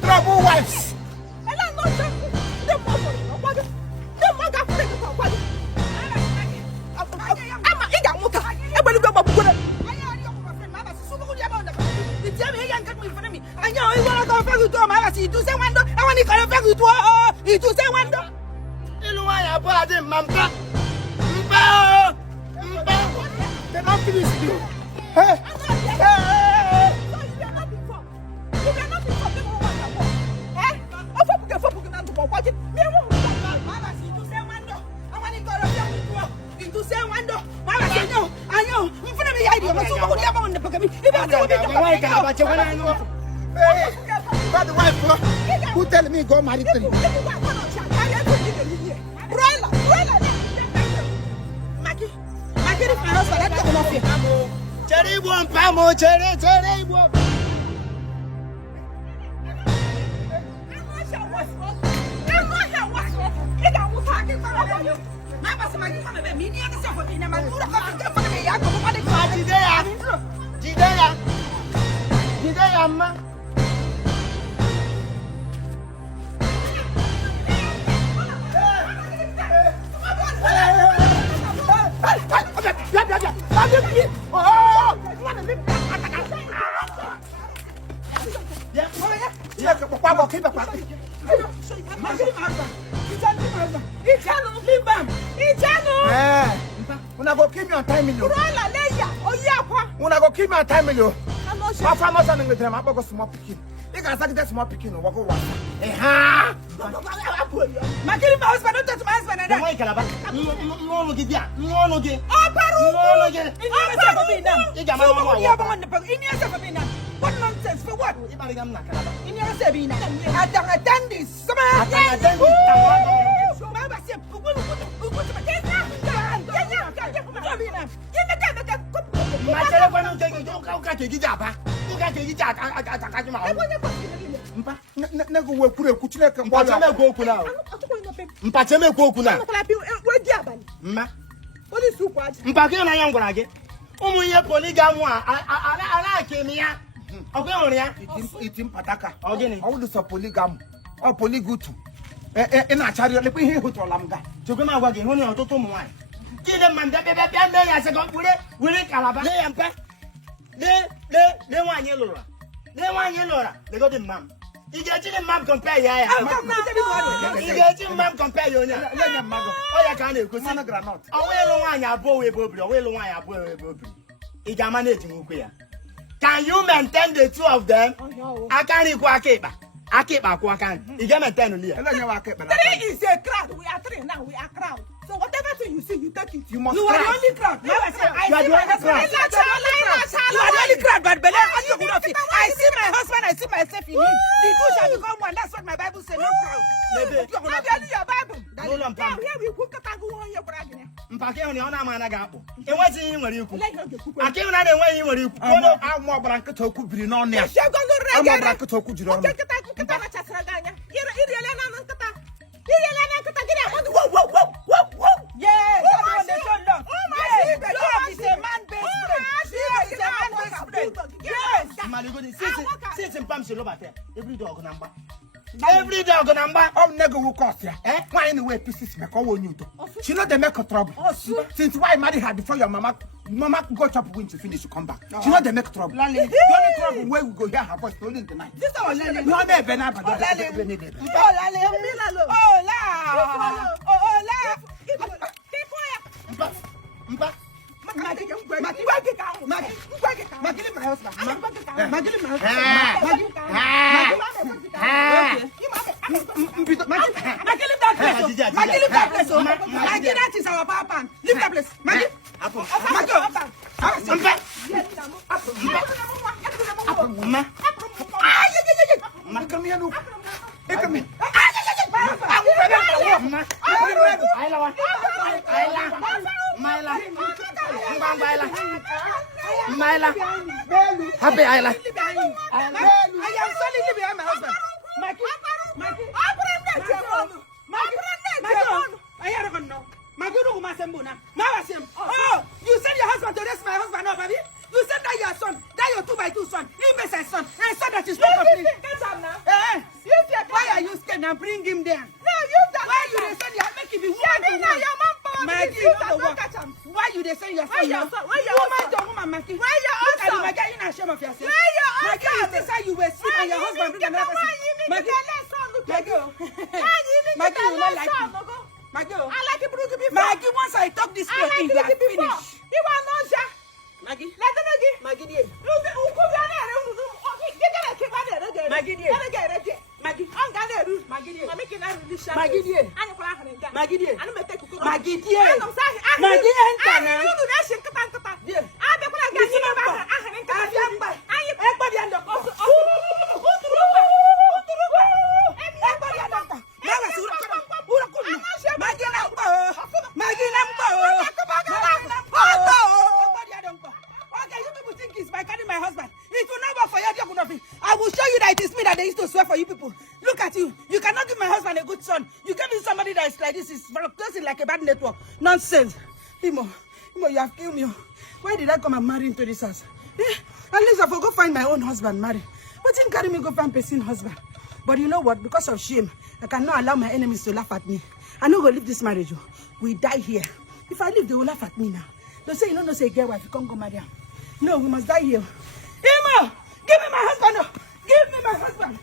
Trouble wives. They don't finish you. Hey. But the wife who tell me go marry three? Cherry one pamo, cherry one. Jidea, ma. Una go kill me on time million. Una go kill me on time million. My farmers are in the time. I go small picking. They can say that small picking or go water. Eh, my killing my husband, don't touch my husband. And I can't have no, get ya. No, get. Oh, Paru, get. What nonsense for what? In your Sabina, I don't attend this. Polygamy or polygutu. In a chariot, let me hear who told Lamga. To go my wagon, only on Toto Moai. Kill them, man, as I got with it, Calabar, and Pack. They want yellow. They want yellow. They got him, ma'am. You get him, ma'am, compare. You get him, ma'am, compare you. Oh, I can't do Granot. Oh, well, I boy, Bobby, well, I boy, Bobby. I'm managing. Can you maintain the two of them? I can't equal. I keep my quack. You can maintain only. Three is a crowd. We are three now. We are crowd. So whatever thing you see, you take it. You must. You are the only crowd. You are the only crowd. You are the only crowd. But I see my husband. I see myself in him. The two shall become one. That's what my Bible says. No crowd. I'm telling you, Bible. Now here we cook a taco on your bragging. Mpake on your man agapo. It was in where you cook. I came out away you were you. I'm more blanket to cook on there. I'm more blanket to cook on. Yes, love is a man-based yes, sit in Pamsi Robert. Every dog number of nego will cost ya. Why anyway pieces make all you do? She know they make a trouble. Since why marry her before your mama go chop win to finish to come back. She know they make trouble. The only trouble where we go hear her voice only in the night. This our Lale. No me bena ba. Oh that is our papa. Leave that place. Myla, happy Isla. I am sorry to be my husband. Oh, you send your husband to arrest my husband, no, baby? You said that your son, that your 2x2 son, he makes a son, and son that is not complete. Why are you scared now? Bring him there. No, you don't. Why you they send your make it be woman to woman? Your mom power. Maggie, You don't catch him. why you they send your son now? Where your Woman to woman, Maggie. Where your Look at you, son? Maggie, you not ashamed of yourself. Where your Maggie, is this how you were sweet and your husband bring another person? Maggie, Maggie, Maggie, you not like me. Maggie, I like it to be Maggie, once I talk this way, you are finished. You want no ja. Maggie, Let them again. Maggie, dear. Maggie, dear. Maggie, I'm gonna do. Maggie, dear. I'm making that really sharp. Maggie, dear. I'm going to Maggie, dear. I'm going to take you. Maggie, dear. I'm Maggie, enter now. you do that shit. Dear. I'm going to get you back. Everybody under cover. I will show you that it is me that they used to swear for you people. Look at you. You cannot give my husband a good son. You gave me somebody that is like this. Is closing like a bad network. Nonsense. Imo, you have killed me. Why did I come and marry into this house? At least I will go find my own husband, marry. But didn't carry me go find person husband. But you know what? Because of shame, I cannot allow my enemies to laugh at me. I no go leave this marriage. We die here. If I leave, they will laugh at me now. They say, you know, say, get wife, you can't go marry her. No, we must die here. Imo, give me my husband. Give me my husband.